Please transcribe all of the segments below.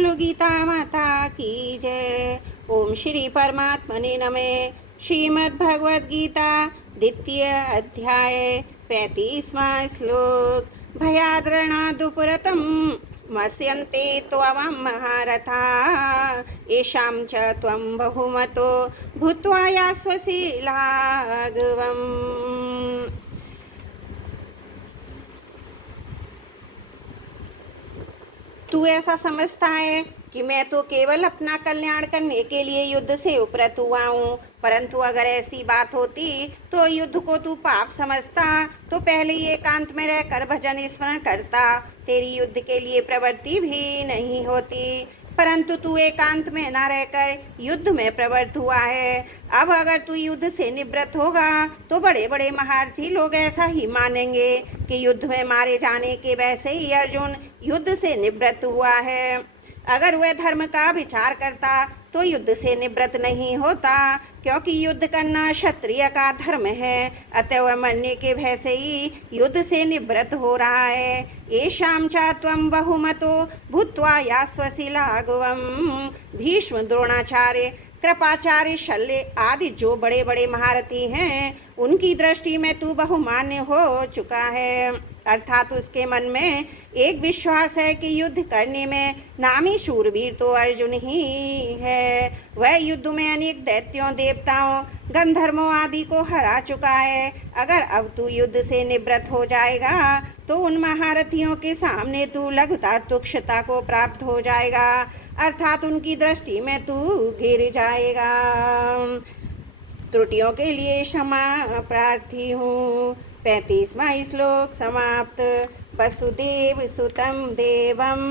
बोलो गीता माता की जय। ओम श्री परमात्मने नमः। श्रीमद् भगवद गीता द्वितीय अध्याय 35वां श्लोक। भयाद्रणादुपुरतं मत्स्यन्ते त्वं महारथा येषां च त्वं बहुमतो भूत्वा यास्वसि लाघवम्। तू ऐसा समझता है कि मैं तो केवल अपना कल्याण करने के लिए युद्ध से उपरत हुआ हूँ, परंतु अगर ऐसी बात होती तो युद्ध को तू पाप समझता तो पहले ही एकांत में रहकर भजन स्मरण करता, तेरी युद्ध के लिए प्रवृत्ति भी नहीं होती। परंतु तू एकांत में न रहकर युद्ध में प्रवृत्त हुआ है। अब अगर तू युद्ध से निवृत्त होगा तो बड़े बड़े महारथी लोग ऐसा ही मानेंगे कि युद्ध में मारे जाने के वैसे ही अर्जुन युद्ध से निवृत्त हुआ है। अगर वह धर्म का विचार करता तो युद्ध से निवृत्त नहीं होता, क्योंकि युद्ध करना क्षत्रिय का धर्म है, अतः वह मरने के भय से ही युद्ध से निवृत्त हो रहा है। येषां च त्वं बहुमतो भूत्वा यास्वसि लाघवम्। भीष्म, द्रोणाचार्य, कृपाचार्य, शल्य आदि जो बड़े बड़े महारथी हैं उनकी दृष्टि में तू बहुमान्य हो चुका है, अर्थात उसके मन में एक विश्वास है कि युद्ध करने में नामी शूरवीर तो अर्जुन ही है। वह युद्ध में अनेक दैत्यों, देवताओं, गंधर्वों आदि को हरा चुका है। अगर अब तू युद्ध से निवृत्त हो जाएगा तो उन महारथियों के सामने तू लघुता, तुच्छता को प्राप्त हो जाएगा, अर्थात उनकी दृष्टि में तू गिर जाएगा। त्रुटियों के लिए क्षमा प्रार्थी हूँ। 35वां श्लोक समाप्त। वसुदेव सुतं देवं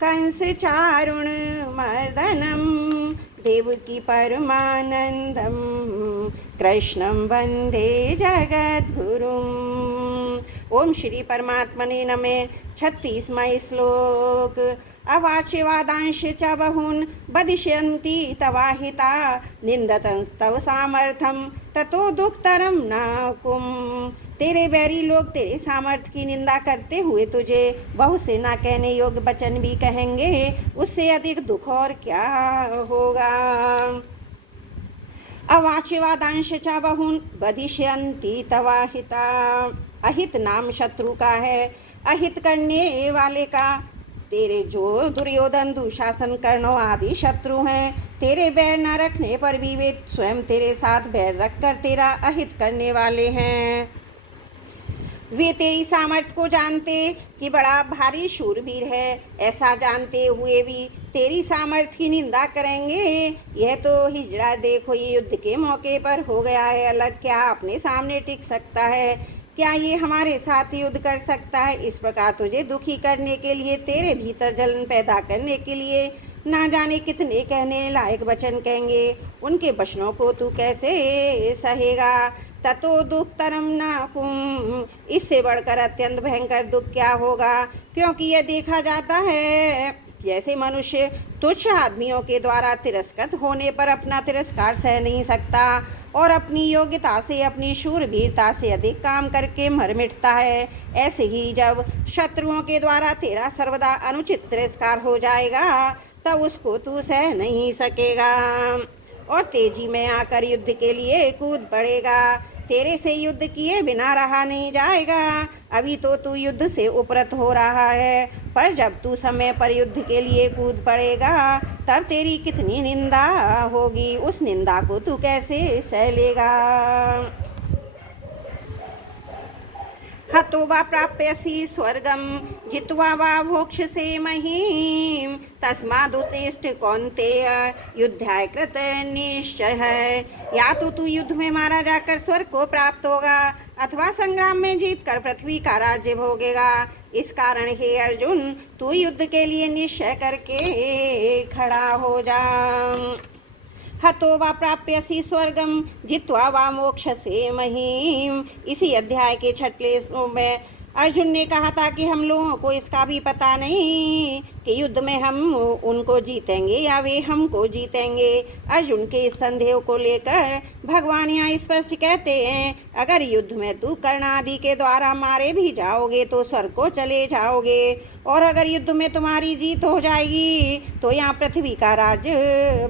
कंस चारुण मर्दनम देवकी परमानंदम कृष्णं वंदे जगद्गुरुम्। ओम श्री परमात्मने नमः। 36वां श्लोक। अवाच्यवादांश च बहून् वदिष्यन्ति तवाहिता निन्दतंस्तव सामर्थ्यं ततो दुःखतरं न कुम्। तेरे बैरी लोग तेरे सामर्थ्य की निंदा करते हुए तुझे बहुत से ना कहने योग्य वचन भी कहेंगे, उससे अधिक दुख और क्या होगा। अवाच्यवादांश च बहून् वदिष्यन्ति तवाहिता। अहित नाम शत्रु का है, अहित करने वाले का। तेरे जो दुर्योधन, दुशासन, कर्ण आदि शत्रु हैं, तेरे बैर न रखने पर भी वे स्वयं तेरे साथ बैर रखकर तेरा अहित करने वाले हैं। वे तेरी सामर्थ्य को जानते कि बड़ा भारी शूरवीर है, ऐसा जानते हुए भी तेरी सामर्थ्य की निंदा करेंगे। यह तो हिजड़ा देखो, ये युद्ध के मौके पर हो गया है अलग, क्या अपने सामने टिक सकता है? क्या ये हमारे साथ युद्ध कर सकता है? इस प्रकार तुझे दुखी करने के लिए, तेरे भीतर जलन पैदा करने के लिए ना जाने कितने कहने लायक वचन कहेंगे, उनके वचनों को तू कैसे सहेगा? ततो दुःखतरं न कुम्। इससे बढ़कर अत्यंत भयंकर दुख क्या होगा, क्योंकि यह देखा जाता है जैसे मनुष्य तुच्छ आदमियों के द्वारा तिरस्कृत होने पर अपना तिरस्कार सह नहीं सकता और अपनी योग्यता से, अपनी शूरवीरता से अधिक काम करके मर मिटता है, ऐसे ही जब शत्रुओं के द्वारा तेरा सर्वदा अनुचित तिरस्कार हो जाएगा तब उसको तू सह नहीं सकेगा और तेजी में आकर युद्ध के लिए कूद पड़ेगा। तेरे से युद्ध किए बिना रहा नहीं जाएगा। अभी तो तू युद्ध से उपरत हो रहा है, पर जब तू समय पर युद्ध के लिए कूद पड़ेगा तब तेरी कितनी निंदा होगी, उस निंदा को तू कैसे सह लेगा। हतो वा प्राप्यसि स्वर्गं जित्वा वा भोक्ष्यसे महीम् तस्मादुत्तिष्ठ कौन्तेय युद्धाय कृत निश्चय है। या तो तू युद्ध में मारा जाकर स्वर्ग को प्राप्त होगा अथवा संग्राम में जीतकर पृथ्वी का राज्य भोगेगा। इस कारण हे अर्जुन, तू युद्ध के लिए निश्चय करके खड़ा हो जा। हतो वा प्राप्यसि स्वर्गम जित्वा वा मोक्षसे महीम। इसी अध्याय के 6वें श्लोक में अर्जुन ने कहा था कि हम लोगों को इसका भी पता नहीं कि युद्ध में हम उनको जीतेंगे या वे हमको जीतेंगे। अर्जुन के इस संदेह को लेकर भगवान यहाँ स्पष्ट कहते हैं, अगर युद्ध में तू कर्ण आदि के द्वारा मारे भी जाओगे तो स्वर्ग को चले जाओगे, और अगर युद्ध में तुम्हारी जीत हो जाएगी तो यहाँ पृथ्वी का राज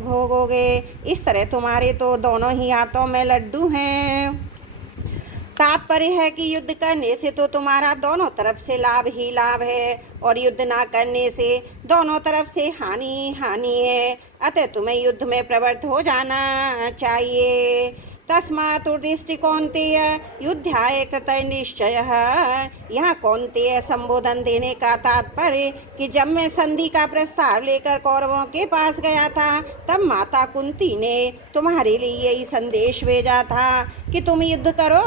भोगोगे। इस तरह तुम्हारे तो दोनों ही हाथों में लड्डू हैं। तात्पर्य है कि युद्ध करने से तो तुम्हारा दोनों तरफ से लाभ ही लाभ है, और युद्ध ना करने से दोनों तरफ से हानि हानि है। अतः तुम्हें युद्ध में प्रवृत्त हो जाना चाहिए। तस्मात् उद्दिष्ट कौन्तेय युद्धाय कृतः निश्चयः। यहाँ कौन्तेय संबोधन देने का तात्पर्य कि जब मैं संधि का प्रस्ताव लेकर कौरवों के पास गया था तब माता कुंती ने तुम्हारे लिए यही संदेश भेजा था कि तुम युद्ध करो,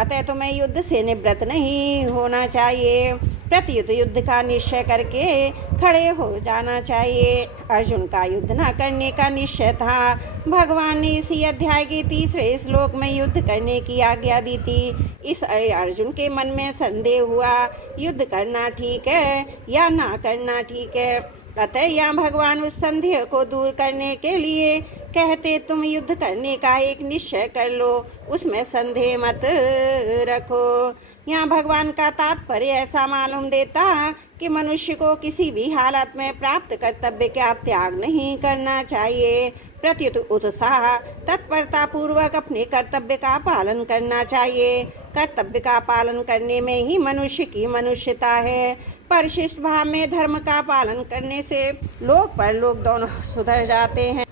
अतः तुम्हें युद्ध से निवृत्त नहीं होना चाहिए, प्रत्युत युद्ध का निश्चय करके खड़े हो जाना चाहिए। अर्जुन का युद्ध न करने का निश्चय था। भगवान ने इसी अध्याय के 3रे श्लोक में युद्ध करने की आज्ञा दी थी। इस अर्जुन के मन में संदेह हुआ, युद्ध करना ठीक है या ना करना ठीक है। अतः यहाँ भगवान उस संदेह को दूर करने के लिए कहते, तुम युद्ध करने का एक निश्चय कर लो, उसमें संदेह मत रखो। यहाँ भगवान का तात्पर्य ऐसा मालूम देता कि मनुष्य को किसी भी हालत में प्राप्त कर्तव्य का त्याग नहीं करना चाहिए, प्रत्युत उत्साह तत्परता पूर्वक अपने कर्तव्य का पालन करना चाहिए। कर्तव्य का पालन करने में ही मनुष्य की मनुष्यता है। परिशिष्ट भाव में धर्म का पालन करने से लोक परलोक दोनों सुधर जाते हैं।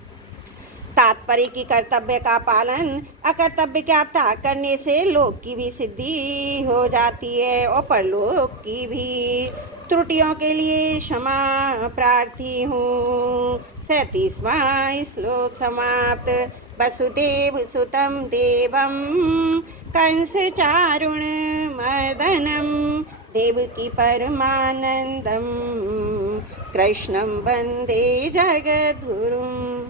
तात्पर्य की कर्तव्य का पालन अकर्तव्य का त्याग करने से लोक की भी सिद्धि हो जाती है और परलोक की भी। त्रुटियों के लिए क्षमा प्रार्थी हूँ। 37वां श्लोक समाप्त। वसुदेव सुतं देवं कंस चारुण मर्दनम देवकी परमानंदम कृष्णं वंदे जगद्गुरुम्।